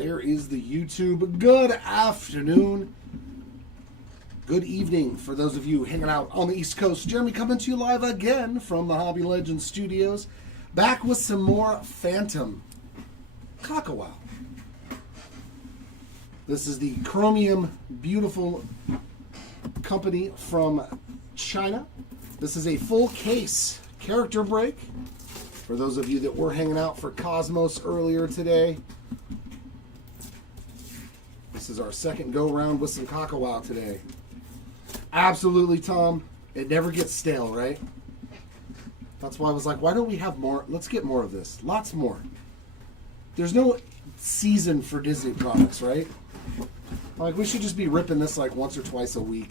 there is the YouTube. Good afternoon. Good evening for those of you hanging out on the East Coast. Jeremy coming to you live again from the Hobby Legends Studios. Back with some more Phantom Kakawow. This is the Chromium Beautiful company from China. This is a full case character break. For those of you that were hanging out for Cosmos earlier today, this is our second go-round with some Kakawow today. Absolutely, Tom. It never gets stale, right? That's why I was like, why don't we have more? Let's get more of this. Lots more. There's no season for Disney products, right? Like, we should just be ripping this like once or twice a week.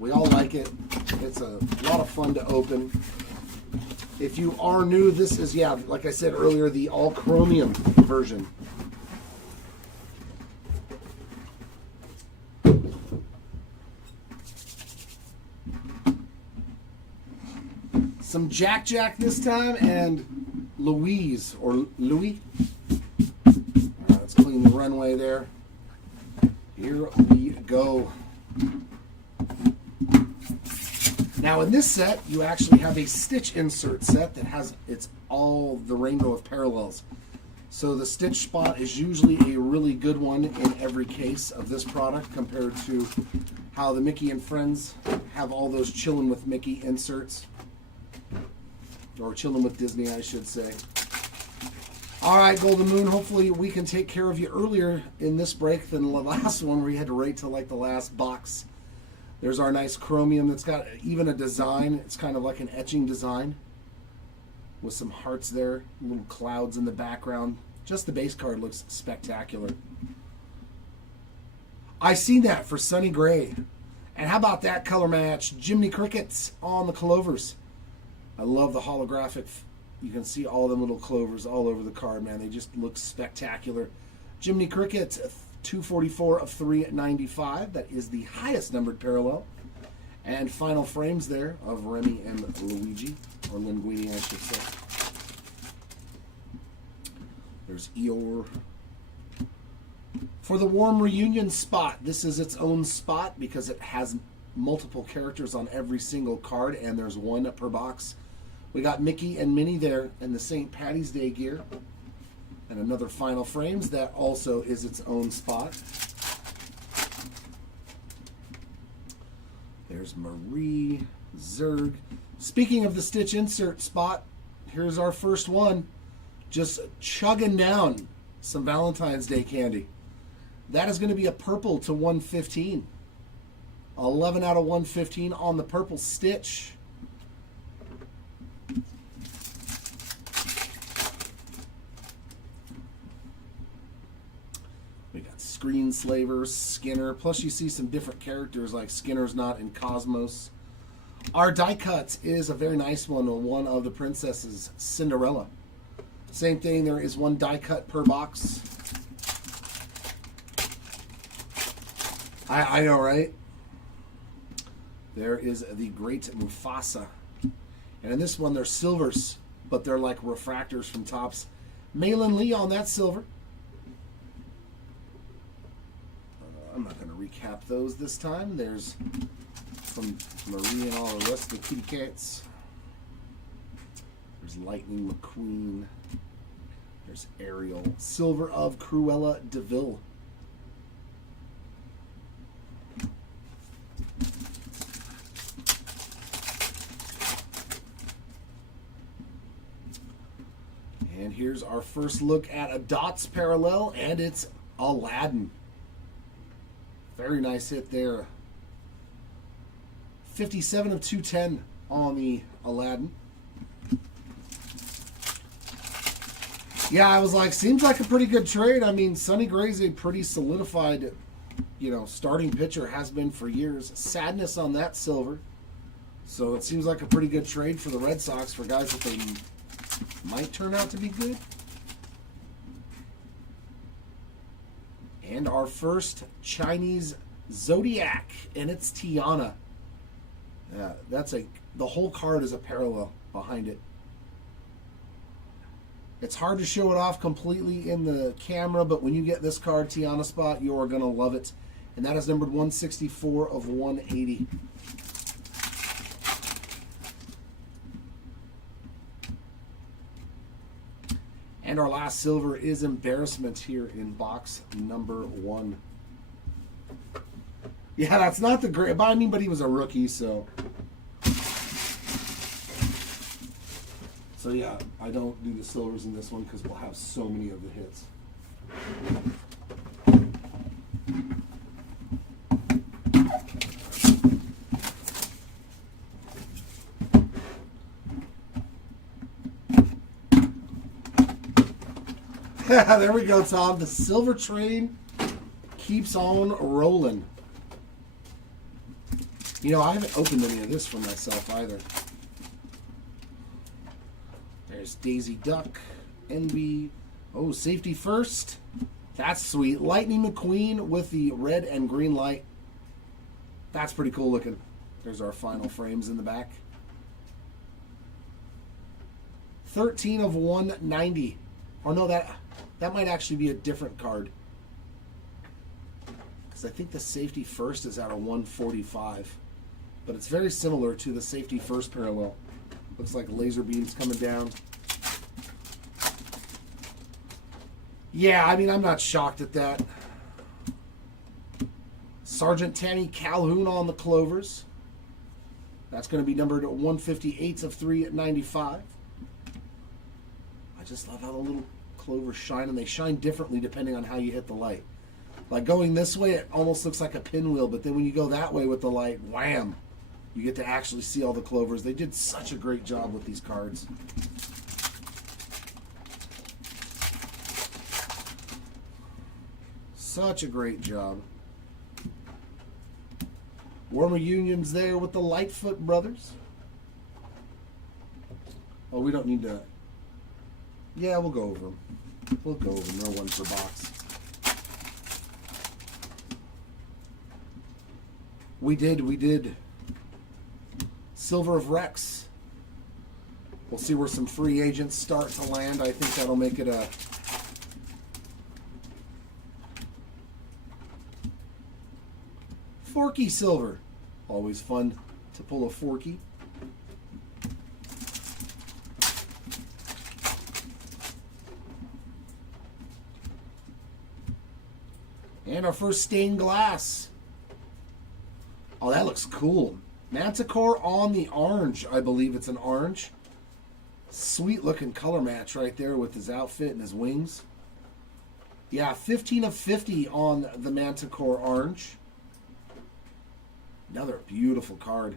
We all like it. It's a lot of fun to open. If you are new, this is, yeah, like I said earlier, the all chromium version. Some Jack this time, and Louise, or Louis. All right, let's clean the runway there. Here we go. Now in this set, you actually have a stitch insert set that has all the rainbow of parallels. So the stitch spot is usually a really good one in every case of this product compared to how the Mickey and Friends have all those chillin' with Mickey inserts. Or chillin' with Disney, I should say. All right, Golden Moon, hopefully we can take care of you earlier in this break than the last one where you had to wait till like the last box. There's our nice chromium that's got even a design. It's kind of like an etching design with some hearts there, little clouds in the background. Just the base card looks spectacular. I seen that for Sunny Gray. And how about that color match? Jiminy Crickets on the clovers. I love the holographic. You can see all them little clovers all over the card, man. They just look spectacular. Jiminy Cricket, 244 of 395. That is the highest numbered parallel. And final frames there of Remy and Luigi, or Linguini, I should say. There's Eeyore. For the warm reunion spot, this is its own spot because it has multiple characters on every single card, and there's one per box. We got Mickey and Minnie there in the St. Patty's Day gear. And another final frames that also is its own spot. There's Marie, Zurg. Speaking of the stitch insert spot, here's our first one. Just chugging down some Valentine's Day candy. That is going to be a purple to 115. 11 out of 115 on the purple stitch. We got Screenslaver, Skinner, plus you see some different characters like Skinner's not in Cosmos. Our die cut is a very nice one of the princesses, Cinderella. Same thing, there is one die cut per box. I know, right? There is the Great Mufasa. And in this one, they're silvers, but they're like refractors from Topps. Malin Lee on that silver. I'm not going to recap those this time. There's from Marie and all the rest of the kitty cats. There's Lightning McQueen. There's Ariel. Silver of Cruella de Vil. And here's our first look at a dots parallel, and it's Aladdin. Very nice hit there. 57 of 210 on the Aladdin. Yeah, I was like, seems like a pretty good trade. I mean, Sonny Gray's a pretty solidified, starting pitcher, has been for years. Sadness on that silver. So it seems like a pretty good trade for the Red Sox for guys that they might turn out to be good. And our first Chinese Zodiac, and it's Tiana. Yeah, the whole card is a parallel behind it. It's hard to show it off completely in the camera, but when you get this card, Tiana Spot, you are going to love it. And that is numbered 164 of 180. And our last silver is Embarrassment here in box number 1. Yeah, that's not the great. I mean, but he was a rookie, so. So yeah, I don't do the silvers in this one because we'll have so many of the hits. There we go, Tom. The silver train keeps on rolling. You know, I haven't opened any of this for myself either. There's Daisy Duck, NB. Oh, Safety First. That's sweet. Lightning McQueen with the red and green light. That's pretty cool looking. There's our final frames in the back. 13 of 190. Or no, that might actually be a different card. Because I think the Safety First is out of 145. But it's very similar to the Safety First parallel. Looks like laser beams coming down. Yeah, I mean, I'm not shocked at that. Sergeant Tammy Calhoun on the Clovers. That's going to be numbered 158 of 395. I just love how the little clovers shine, and they shine differently depending on how you hit the light. Like going this way, it almost looks like a pinwheel, but then when you go that way with the light, wham! You get to actually see all the clovers. They did such a great job with these cards. Such a great job. Warm reunions there with the Lightfoot brothers. Oh, we don't need to. Yeah, we'll go over them. We'll go over them. No one per box. We did. Silver of Rex. We'll see where some free agents start to land. I think that'll make it a Forky Silver. Always fun to pull a Forky. And our first stained glass. Oh, that looks cool. Manticore on the orange. I believe it's an orange. Sweet looking color match right there with his outfit and his wings. Yeah, 15 of 50 on the Manticore orange. Another beautiful card.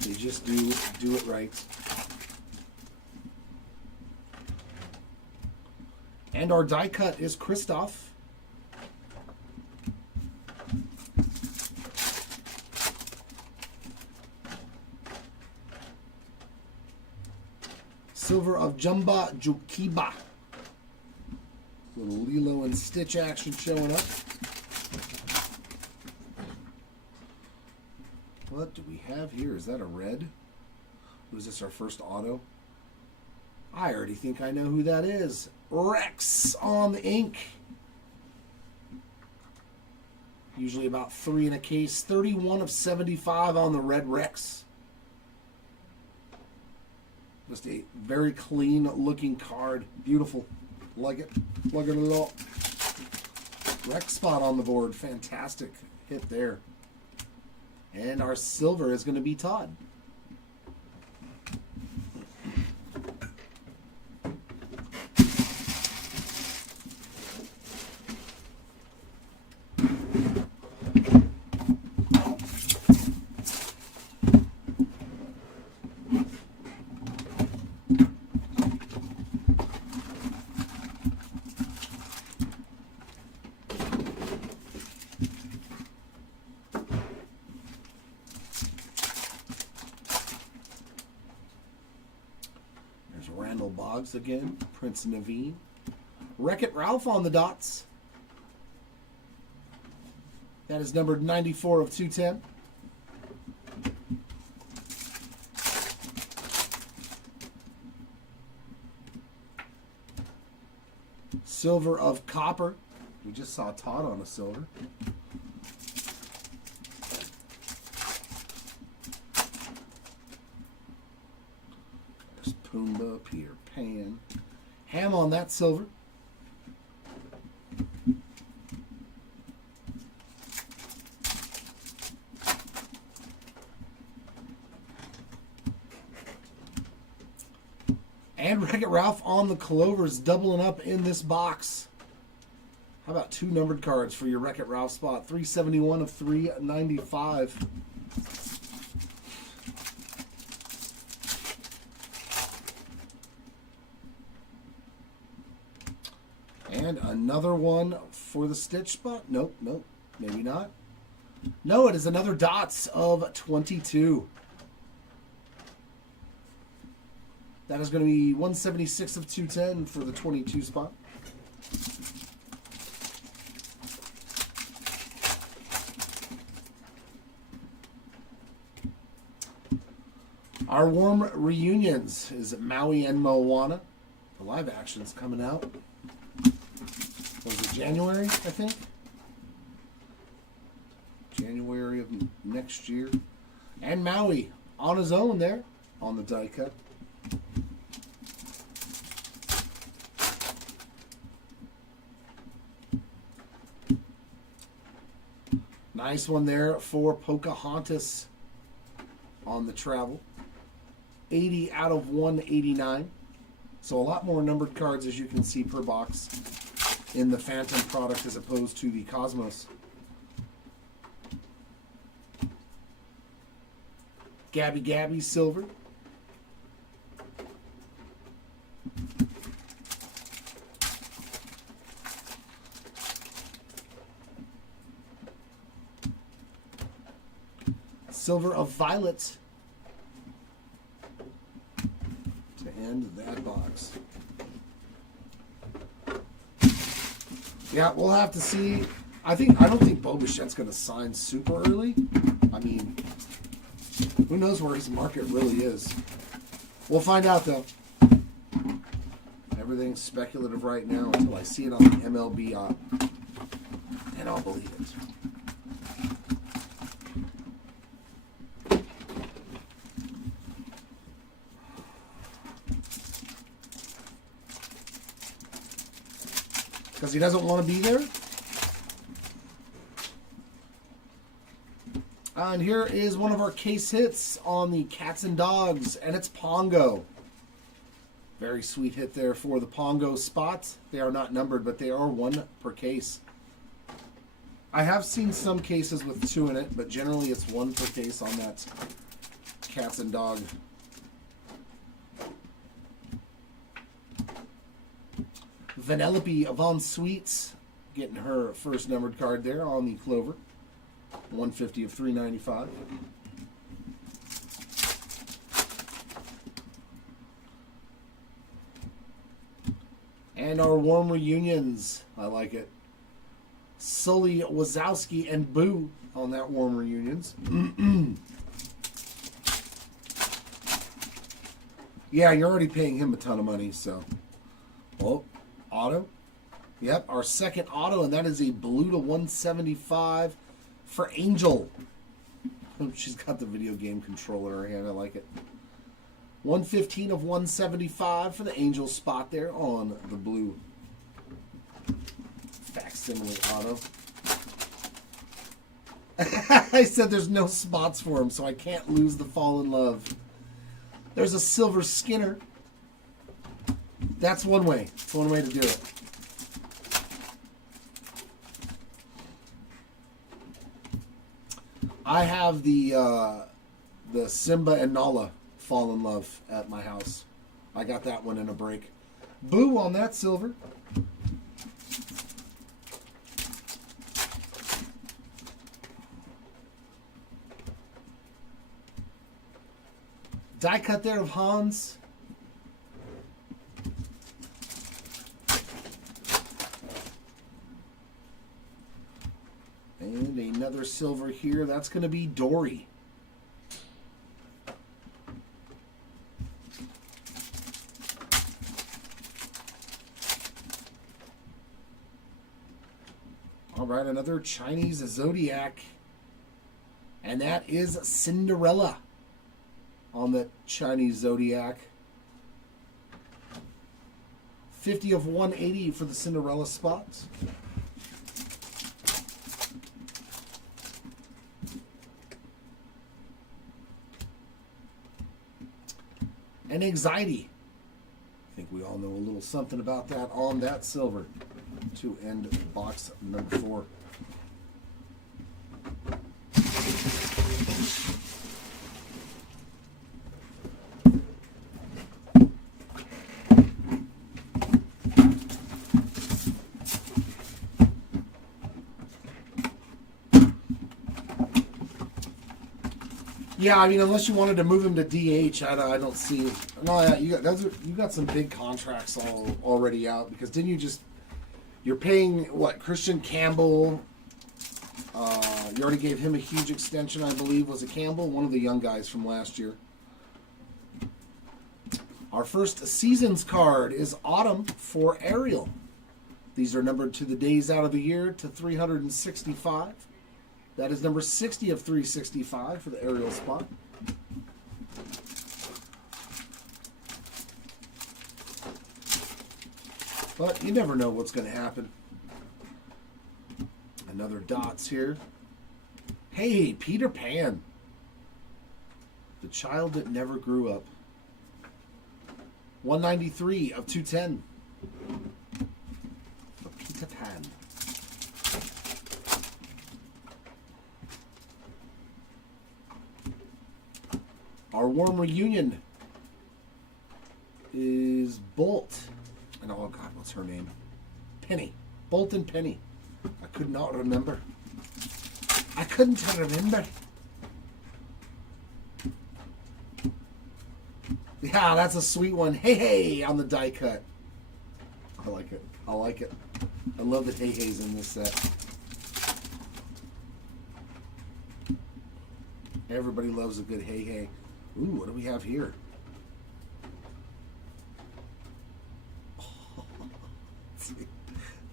They just do it right. And our die cut is Christoph. Silver of Jumba Jukiba. Little Lilo and Stitch action showing up. What do we have here? Is that a red? Was this our first auto? I already think I know who that is. Rex on the ink. Usually about 3 in a case. 31 of 75 on the red Rex. Just a very clean looking card. Beautiful. Like it. Like it a lot. Rex spot on the board. Fantastic hit there. And our silver is going to be Todd. Boggs again, Prince Naveen. Wreck-It Ralph on the dots. That is numbered 94 of 210. Silver of copper. We just saw Todd on a silver. There's Pumbaa, Peter Pan. Ham on that silver. And Wreck-It Ralph on the Clovers, doubling up in this box. How about 2 numbered cards for your Wreck-It Ralph spot? 371 of 395. And another one for the Stitch spot. Nope, maybe not. No, it is another Dots of 22. That is going to be 176 of 210 for the 22 spot. Our warm reunions is Maui and Moana. The live action's coming out. Was it January, I think? January of next year. And Maui on his own there on the die cut. Nice one there for Pocahontas on the travel. 80 out of 189. So a lot more numbered cards, as you can see, per box in the Phantom product as opposed to the Cosmos. Gabby silver. Silver of Violet to end that box. Yeah, we'll have to see. I don't think Bo Bichette's going to sign super early. I mean, who knows where his market really is. We'll find out, though. Everything's speculative right now until I see it on the MLB op, and I'll believe it. Because he doesn't want to be there. And here is one of our case hits on the Cats and Dogs, and it's Pongo. Very sweet hit there for the Pongo spots. They are not numbered, but they are 1 per case. I have seen some cases with 2 in it, but generally it's 1 per case on that Cats and Dog. Vanellope Von Sweets getting her first numbered card there on the Clover. 150 of 395. And our warm reunions. I like it. Sully Wazowski and Boo on that warm reunions. Yeah, you're already paying him a ton of money, so. Oh, auto. Yep, our second auto, and that is a blue to 175 for Angel. She's got the video game controller in her hand. I like it. 115 of 175 for the Angel spot there on the blue facsimile auto. I said there's no spots for him, so I can't lose the fall in love. There's a Silver Skinner. That's one way. That's one way to do it. I have the Simba and Nala Fall in Love at my house. I got that one in a break. Boo on that silver. Die cut there of Hans. And another silver here. That's going to be Dory. All right, another Chinese Zodiac. And that is Cinderella on the Chinese Zodiac. 50 of 180 for the Cinderella spots. And Anxiety. I think we all know a little something about that on that silver to end box number 4. Yeah, I mean, unless you wanted to move him to DH, I don't see. No, yeah, you got some big contracts already out, because didn't you just? You're paying what? Christian Campbell. You already gave him a huge extension, I believe. Was it Campbell? One of the young guys from last year. Our first seasons card is Autumn for Ariel. These are numbered to the days out of the year to 365. That is number 60 of 365 for the Ariel spot. But you never know what's going to happen. Another dots here. Hey, Peter Pan. The child that never grew up. 193 of 210 for Peter Pan. Our warm reunion is Bolt. And oh God, what's her name? Penny. Bolt and Penny. I could not remember. I couldn't remember. Yeah, that's a sweet one. Hey, hey, on the die cut. I like it. I like it. I love the hey hey's in this set. Everybody loves a good hey hey. Ooh, what do we have here?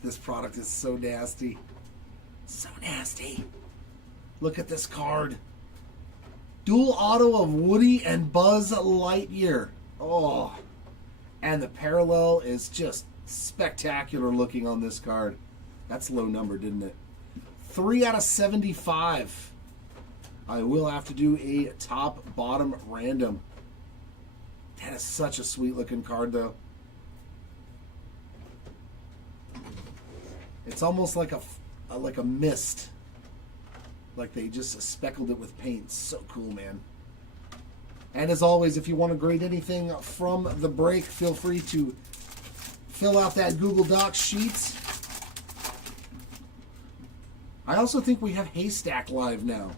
This product is so nasty. So nasty. Look at this card. Dual auto of Woody and Buzz Lightyear. Oh. And the parallel is just spectacular looking on this card. That's low number, didn't it? 3 out of 75. I will have to do a top-bottom random. That is such a sweet-looking card, though. It's almost like a mist. Like they just speckled it with paint. So cool, man. And as always, if you want to grade anything from the break, feel free to fill out that Google Docs sheet. I also think we have Haystack live now.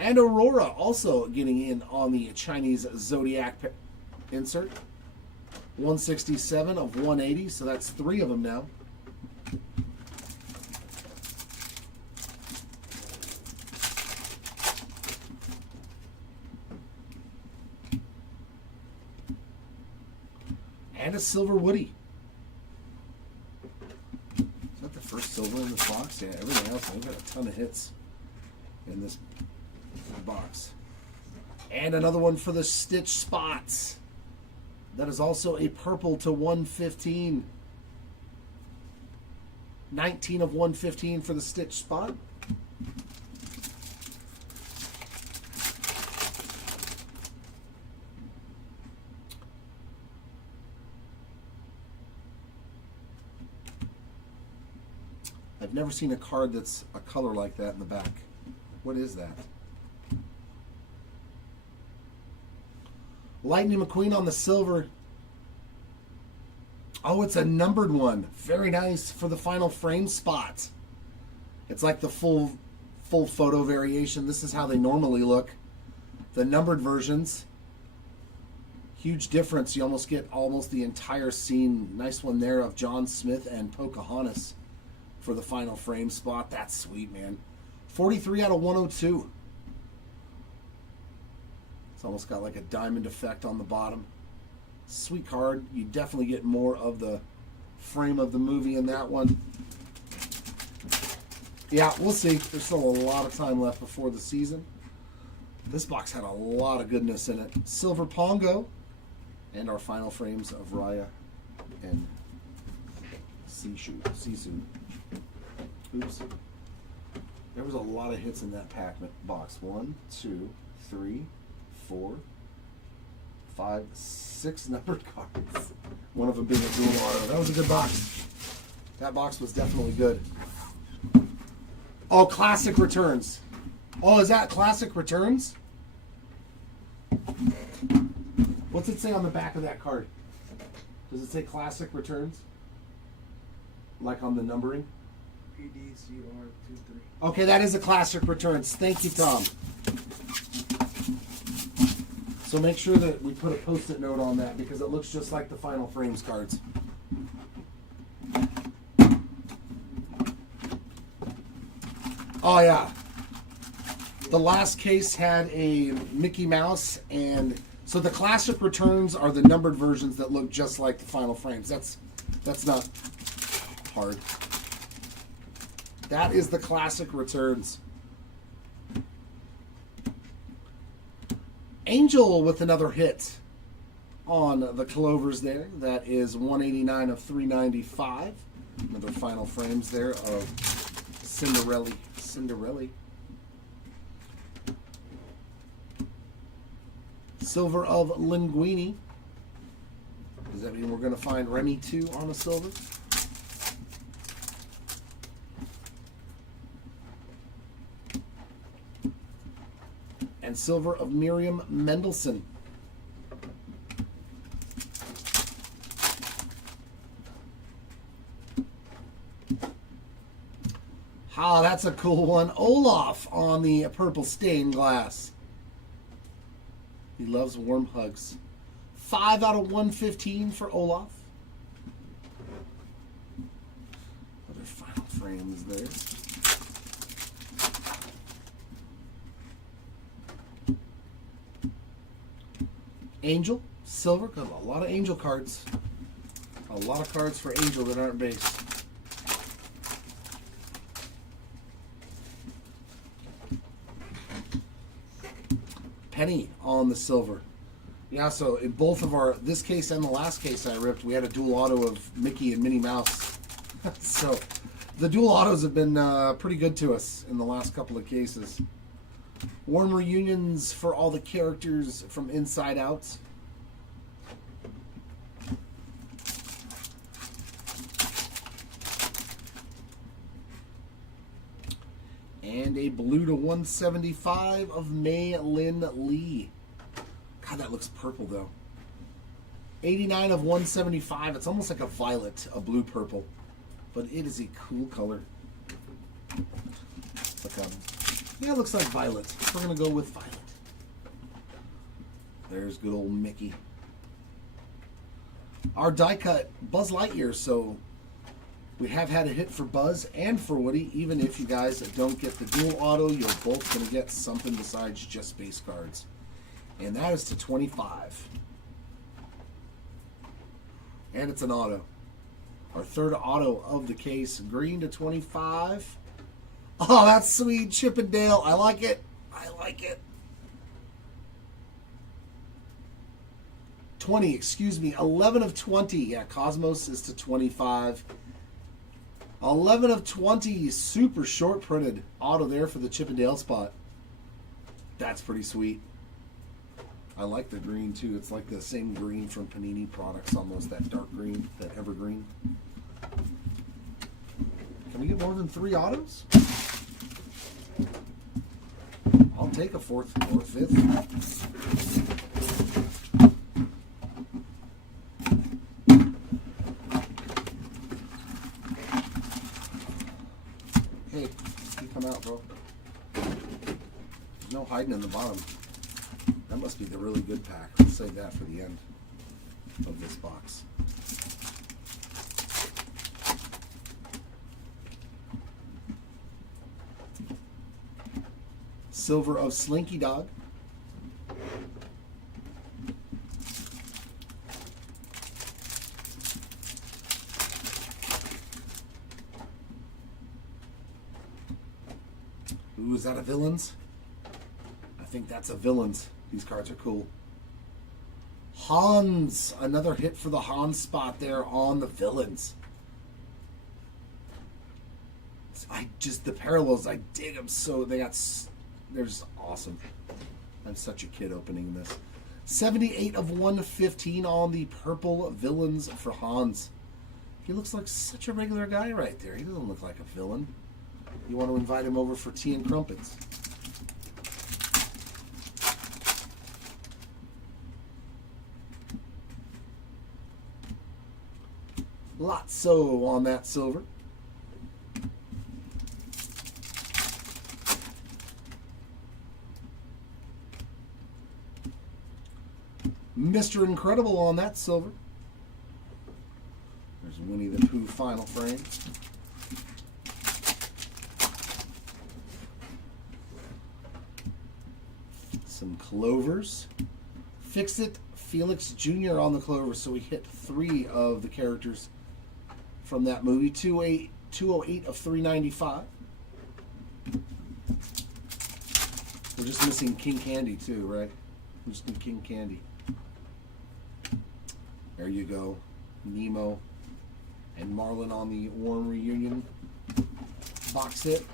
And Aurora also getting in on the Chinese Zodiac insert. 167 of 180, so that's 3 of them now. And a silver Woody. Is that the first silver in this box? Yeah, everything else, we've got a ton of hits in this box. And another one for the Stitch spots. That is also a purple to 115. 19 of 115 for the Stitch spot. I've never seen a card that's a color like that in the back. What is that? Lightning McQueen on the silver. Oh, it's a numbered one. Very nice for the final frame spot. It's like the full photo variation. This is how they normally look. The numbered versions. Huge difference. You almost get the entire scene. Nice one there of John Smith and Pocahontas for the final frame spot. That's sweet, man. 43 out of 102. It's almost got like a diamond effect on the bottom. Sweet card. You definitely get more of the frame of the movie in that one. Yeah, we'll see. There's still a lot of time left before the season. This box had a lot of goodness in it. Silver Pongo. And our final frames of Raya and Sisu. Oops. There was a lot of hits in that pack box. 1, 2, 3, 4, 5, 6 numbered cards. One of them being a dual auto. That was a good box. That box was definitely good. Oh, classic returns. Oh, is that classic returns? What's it say on the back of that card? Does it say classic returns? Like on the numbering? PDCR23. Okay, that is a classic returns. Thank you, Tom. So make sure that we put a post-it note on that because it looks just like the Final Frames cards. Oh, yeah. The last case had a Mickey Mouse, and so the classic returns are the numbered versions that look just like the Final Frames. That's not hard. That is the classic returns. Angel with another hit on the Clovers there. That is 189 of 395. Another Final Frames there of Cinderella. Silver of Linguini. Does that mean we're going to find Remy 2 on a silver? And silver of Miriam Mendelssohn. Ah, that's a cool one. Olaf on the purple stained glass. He loves warm hugs. 5 out of 115 for Olaf. Other Final Frames there. Angel, silver, got a lot of Angel cards. A lot of cards for Angel that aren't base. Penny on the silver. Yeah, so in both of our, this case and the last case I ripped, we had a dual auto of Mickey and Minnie Mouse. So the dual autos have been pretty good to us in the last couple of cases. Warm reunions for all the characters from Inside Out. And a blue to 175 of Mei Lin Lee. God, that looks purple though. 89 of 175. It's almost like a violet, a blue purple. But it is a cool color. Yeah, it looks like violet. We're going to go with violet. There's good old Mickey. Our die cut Buzz Lightyear, so we have had a hit for Buzz and for Woody. Even if you guys don't get the dual auto, you're both going to get something besides just base cards. And that is to 25. And it's an auto. Our third auto of the case. Green to 25. Oh, that's sweet. Chip and Dale. I like it. I like it. 20, excuse me. 11 of 20. Yeah, Cosmos is to 25. 11 of 20. Super short printed auto there for the Chip and Dale spot. That's pretty sweet. I like the green too. It's like the same green from Panini products, almost that dark green, that evergreen. Can we get more than 3 autos? I'll take a 4th or 5th. Hey, you come out, bro. There's no hiding in the bottom. That must be the really good pack. I'll save that for the end of this box. Silver of Slinky Dog. Ooh, is that a Villains? I think that's a Villains. These cards are cool. Hans. Another hit for the Hans spot there on the Villains. The parallels, I dig them so. They're just awesome. I'm such a kid opening this. 78 of 115 on the purple Villains for Hans. He looks like such a regular guy right there. He doesn't look like a villain. You want to invite him over for tea and crumpets. Lotso on that silver. Mr. Incredible on that silver. There's Winnie the Pooh final frame. Some Clovers. Fix-It Felix Jr. on the Clover, so we hit 3 of the characters from that movie. 208 of 395. We're just missing King Candy too, right? We just need King Candy. There you go. Nemo and Marlin on the Warm Reunion box hit.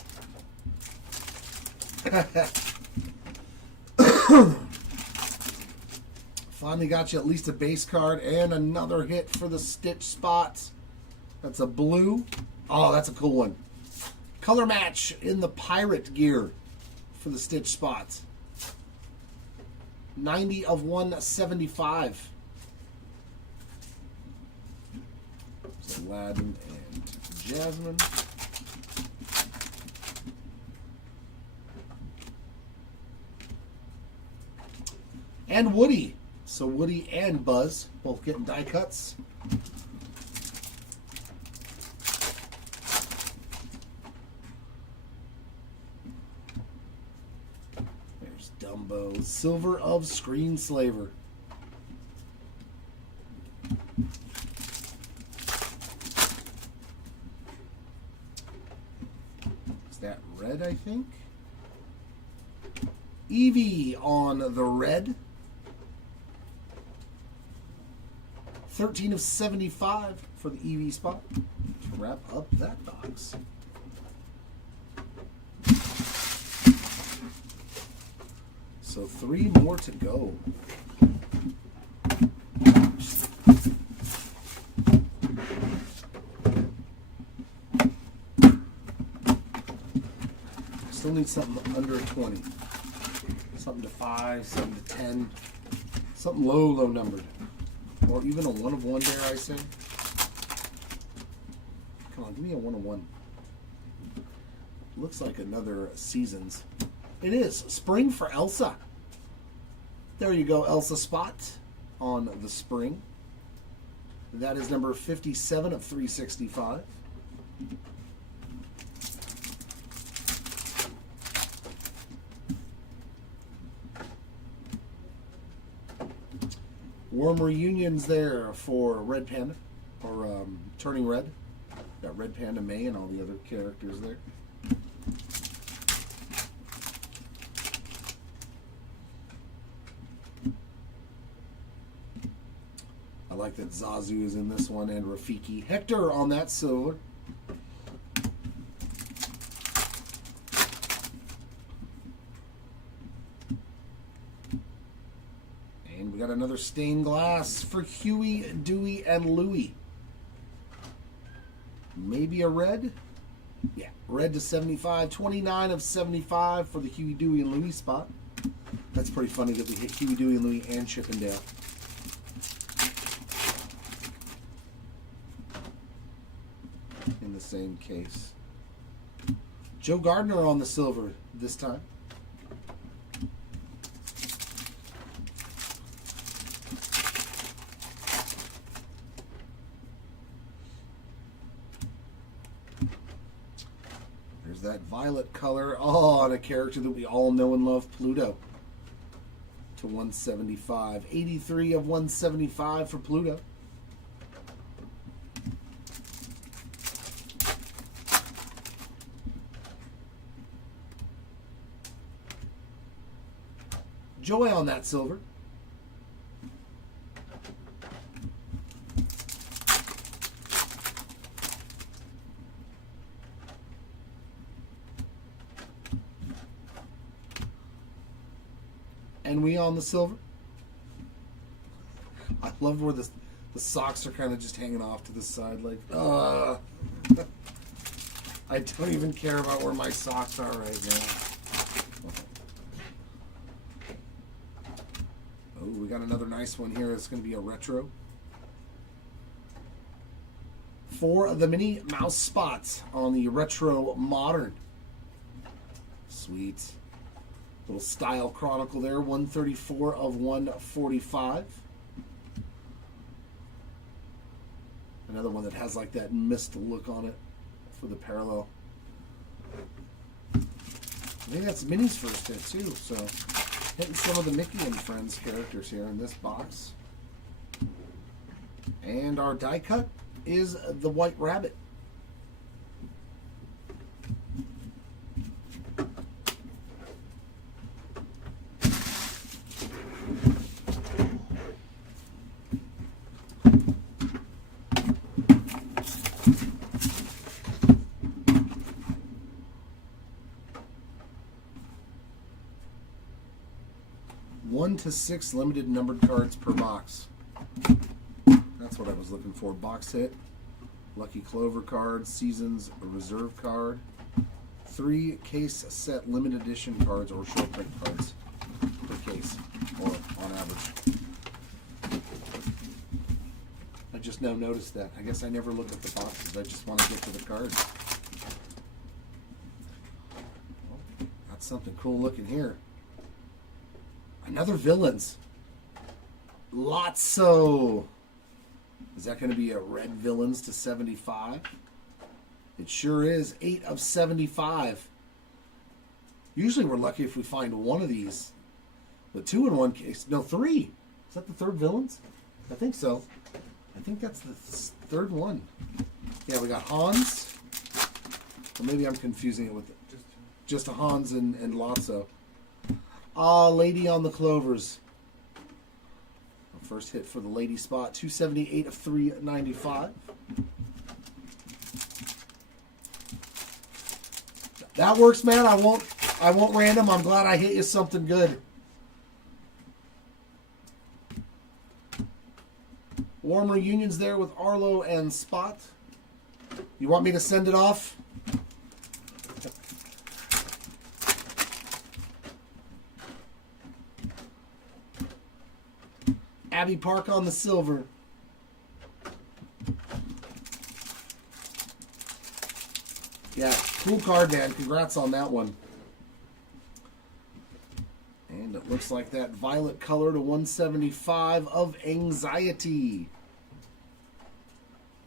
Finally got you at least a base card and another hit for the Stitch spots. That's a blue. Oh, that's a cool one. Color match in the pirate gear for the Stitch spots. 90 of 175. So Aladdin and Jasmine. And Woody. So Woody and Buzz both getting die cuts. There's Dumbo. Silver of Screenslaver. Is that red, I think? Eevee on the red. 13 of 75 for the Eevee spot to wrap up that box. So 3 more to go. Still need something under 20. Something to 5, something to 10. Something low numbered. Or even a 1 of 1, dare I say. Come on, give me a 1 of 1. Looks like another Seasons. It is. Spring for Elsa. There you go, Elsa spot on the spring. That is number 57 of 365. Warm Reunions there for Red Panda, or Turning Red. Got Red Panda May and all the other characters there. I like that Zazu is in this one and Rafiki. Hector on that silver. And we got another stained glass for Huey, Dewey, and Louie. Maybe a red? Yeah, red to 75. 29 of 75 for the Huey, Dewey, and Louie spot. That's pretty funny that we hit Huey, Dewey, and Louie and Chip and Dale. In the same case. Joe Gardner on the silver this time. There's that violet color. Oh, on a character that we all know and love, Pluto. To 175. 83 of 175 for Pluto. Joy on that silver. And we on the silver. I love where the socks are kind of just hanging off to the side, like, I don't even care about where my socks are right now. Oh, we got another nice one here. It's going to be a retro. For the Minnie Mouse spots on the retro modern. Sweet. Little style chronicle there, 134 of 145. Another one that has like that mist look on it for the parallel. I think that's Minnie's first hit too, so hitting some of the Mickey and Friends characters here in this box. And our die cut is the White Rabbit. One to 6 limited numbered cards per box. That's what I was looking for. Box hit, Lucky Clover card, Seasons Reserve card, 3 case set limited edition cards or short print cards per case, or on average. I just now noticed that. I guess I never look at the boxes. I just want to get to the cards. Oh, that's something cool looking here. Another Villains. Lotso. Is that going to be a red Villains to 75? It sure is. 8 of 75. Usually we're lucky if we find one of these. But 2 in one case. No, 3. Is that the third Villains? I think so. I think that's the third one. Yeah, we got Hans. Or maybe I'm confusing it with just a Hans and Lotso. Lady on the Clovers. First hit for the lady spot, 278 of 395. That works, man. I won't random. I'm glad I hit you something good. Warm reunions there with Arlo and Spot. You want me to send it off? Abbey Park on the silver. Yeah, cool card, man. Congrats on that one. And it looks like that violet color to 175 of Anxiety.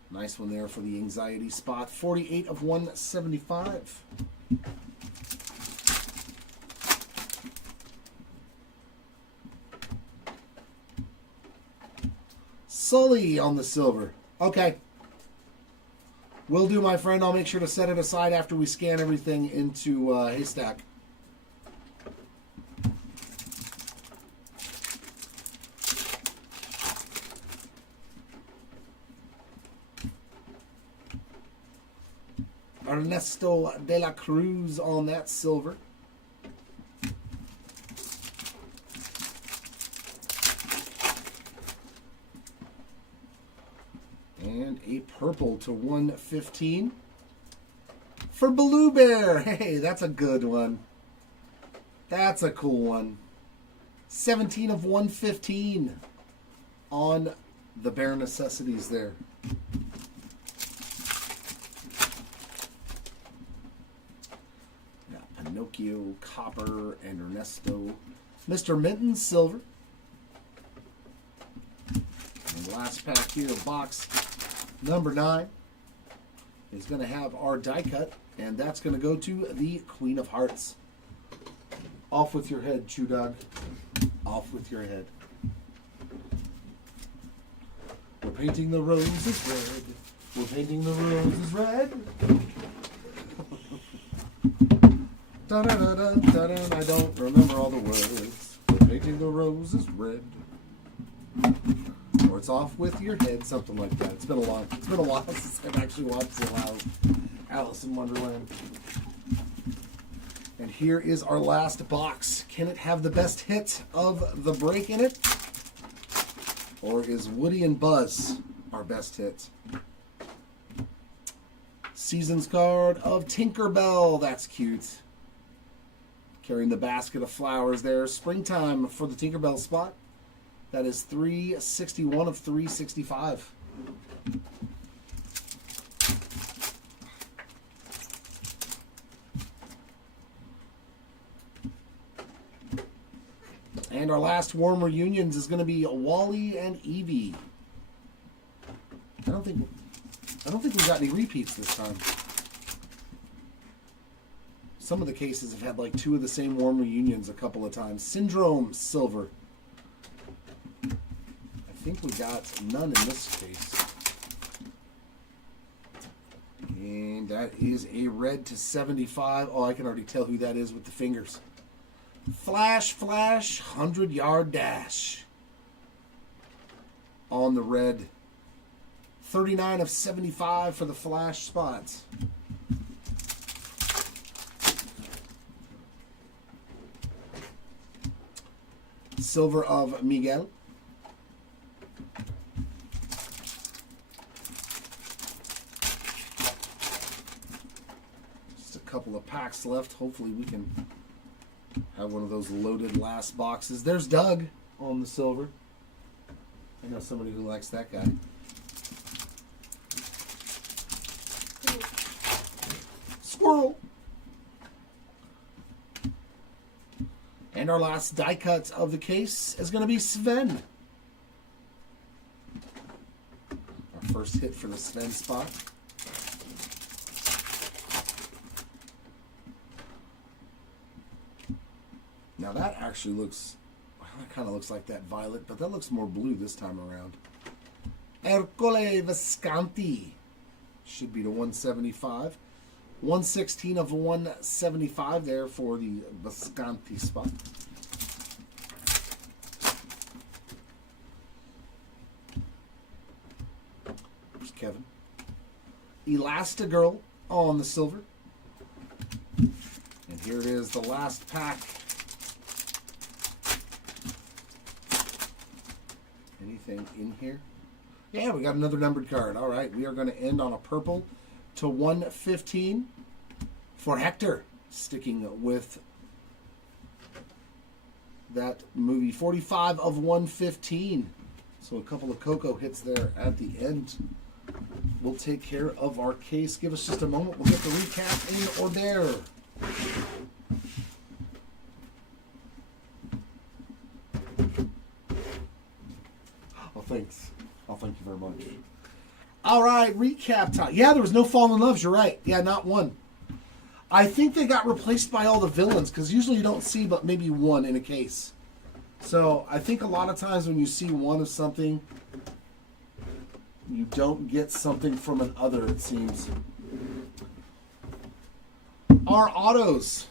Nice one there for the Anxiety spot. 48 of 175. Sully on the silver. Okay. Will do, my friend. I'll make sure to set it aside after we scan everything into Haystack. Ernesto de la Cruz on that silver. And a purple to 115 for Blue Bear. Hey, that's a good one. That's a cool one. 17 of 115 on the Bare Necessities there. Got Pinocchio, Copper, and Ernesto. Mr. Minton, silver. And the last pack here, box number 9, is going to have our die cut, and that's going to go to the Queen of Hearts. Off with your head, Chew Dog. Off with your head. We're painting the roses red. We're painting the roses red. Dun-dun-dun-dun-dun. I don't remember all the words. We're Painting the roses red. Or it's off with your head, something like that. It's been a while since I've actually watched Alice in Wonderland. And here is our last box. Can it have the best hit of the break in it? Or is Woody and Buzz our best hit? Seasons card of Tinkerbell. That's cute. Carrying the basket of flowers there. Springtime for the Tinkerbell spot. That is 361 of 365. And our last warm reunions is going to be Wally and Evie. I don't think we've got any repeats this time. Some of the cases have had like 2 of the same warm reunions a couple of times. Syndrome Silver. I think we got none in this case. And that is a red to 75. Oh, I can already tell who that is with the fingers. Flash, 100-yard dash. On the red. 39 of 75 for the Flash spots. Silver of Miguel. Just a couple of packs left. Hopefully we can have one of those loaded last boxes. There's Doug on the silver. I know somebody who likes that guy. Squirrel. And our last die cut of the case is going to be Sven. Our first hit for the Sven spot. Now that actually looks, well, that kind of looks like that violet, but that looks more blue this time around. Ercole Visconti. Should be to 175. 116 of 175 there for the Visconti spot. There's Kevin. Elastigirl on the silver. And here it is, the last pack. Anything in here? Yeah, we got another numbered card. All right, we are going to end on a purple to 115 for Hector, sticking with that movie. 45 of 115. So a couple of Coco hits there at the end. We'll take care of our case. Give us just a moment. We'll get the recap in order. Oh, thanks. Oh, thank you very much. All right, recap time. Yeah, there was no Fallen Loves. You're right. Yeah, not one. I think they got replaced by all the villains because usually you don't see but maybe one in a case. So I think a lot of times when you see one of something, you don't get something from an other, it seems. Our autos.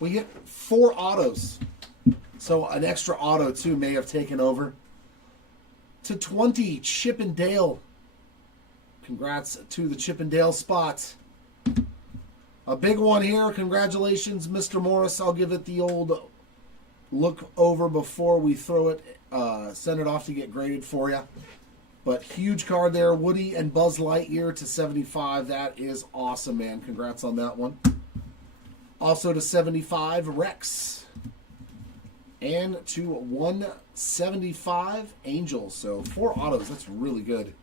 We get 4 autos. So an extra auto, too, may have taken over. To 20, Chip and Dale. Congrats to the Chip and Dale spot. A big one here. Congratulations, Mr. Morris. I'll give it the old look over before we throw it, send it off to get graded for you. But huge card there. Woody and Buzz Lightyear to 75. That is awesome, man. Congrats on that one. Also to 75, Rex. And to 175, Angels. So 4 autos. That's really good.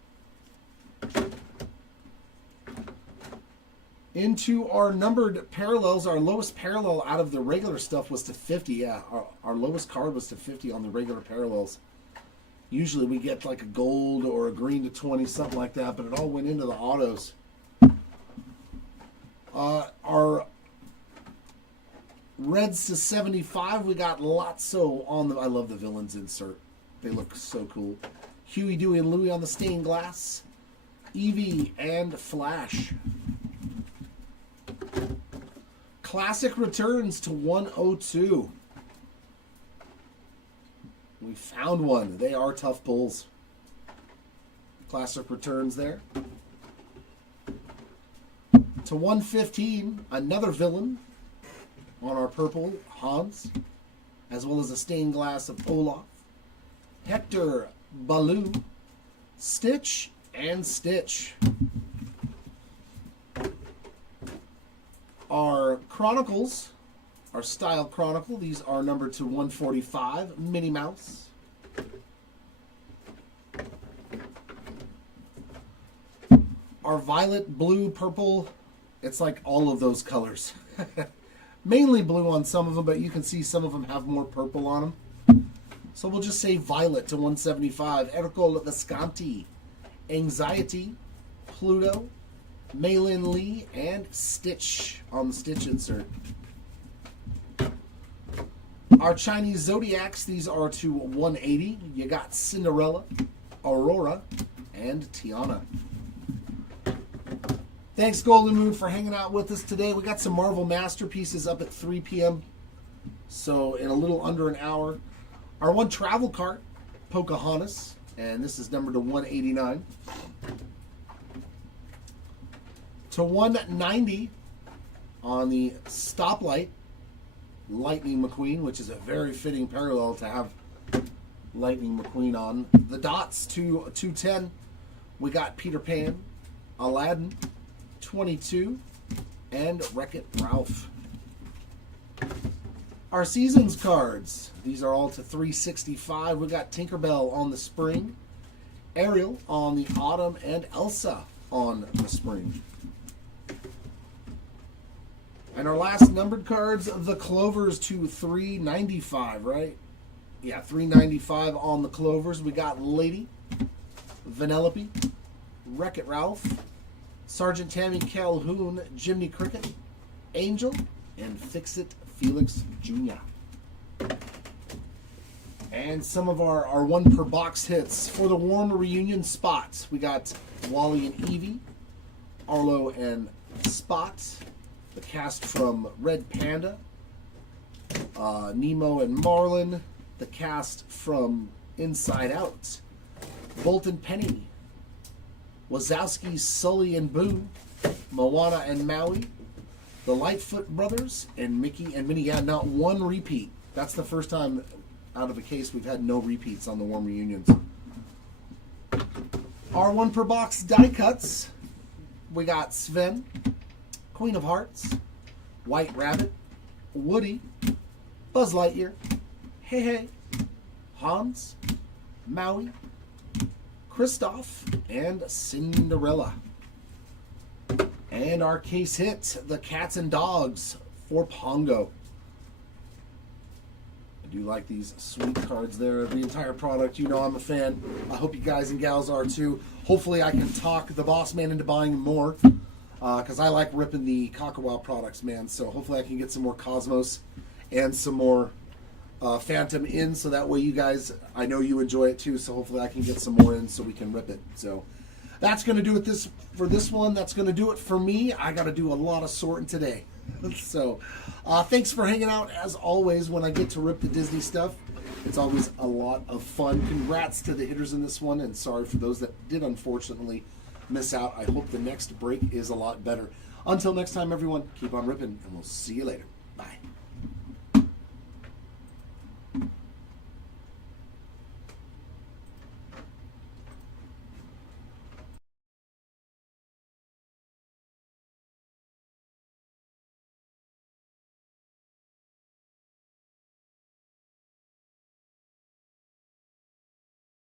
Into our numbered parallels. Our lowest parallel out of the regular stuff was to 50. Yeah, our lowest card was to 50 on the regular parallels. Usually we get like a gold or a green to 20, something like that, but it all went into the autos. Our reds to 75, we got Lotso on the... I love the villains insert. They look so cool. Huey, Dewey, and Louie on the stained glass. Eevee and Flash. Classic returns to 102. We found one. They are tough pulls. Classic returns there. To 115, another villain on our purple, Hans, as well as a stained glass of Olaf, Hector, Baloo, Stitch, and Stitch. Our Chronicles, our Style Chronicle, these are numbered to 145, Minnie Mouse. Our violet, blue, purple, it's like all of those colors. Mainly blue on some of them, but you can see some of them have more purple on them. So we'll just say violet to 175. Ercole Visconti, Anxiety, Pluto, Maylin Lee, and Stitch on the Stitch insert. Our Chinese Zodiacs, these are to 180. You got Cinderella, Aurora, and Tiana. Thanks, Golden Moon, for hanging out with us today. We got some Marvel Masterpieces up at 3 p.m. So in a little under an hour. Our one travel cart, Pocahontas, and this is numbered to 189. To 190 on the Stoplight, Lightning McQueen, which is a very fitting parallel to have Lightning McQueen on. The dots to 210. We got Peter Pan, Aladdin, 22, and Wreck-It Ralph. Our seasons cards, these are all to 365. We got Tinkerbell on the spring, Ariel on the autumn, and Elsa on the spring. And our last numbered cards, the Clovers to 395, right? Yeah, 395 on the Clovers. We got Lady, Vanellope, Wreck-It Ralph, Sergeant Tammy Calhoun, Jiminy Cricket, Angel, and Fix-It Felix Jr. And some of our one per box hits. For the warm reunion spots, we got Wally and Evie, Arlo and Spot, the cast from Red Panda, Nemo and Marlin, the cast from Inside Out, Bolt and Penny, Wazowski's Sully and Boo, Moana and Maui, the Lightfoot Brothers, and Mickey and Minnie. Yeah, not one repeat. That's the first time out of a case we've had no repeats on the warm reunions. Our one per box die cuts. We got Sven, Queen of Hearts, White Rabbit, Woody, Buzz Lightyear, Hey Hey, Hans, Maui, Kristoff, and Cinderella. And our case hit, the Cats and Dogs for Pongo. I do like these sweet cards there. The entire product, you know I'm a fan. I hope you guys and gals are too. Hopefully I can talk the boss man into buying more, because I like ripping the Kakawow products, man. So hopefully I can get some more Cosmos and some more Phantom in, so that way you guys, I know you enjoy it too, so hopefully I can get some more in so we can rip it. So that's going to do it for this one. That's going to do it for me. I got to do a lot of sorting today. So thanks for hanging out. As always, when I get to rip the Disney stuff, it's always a lot of fun. Congrats to the hitters in this one, and sorry for those that did unfortunately miss out. I hope the next break is a lot better. Until next time, everyone, keep on ripping, and we'll see you later. Bye.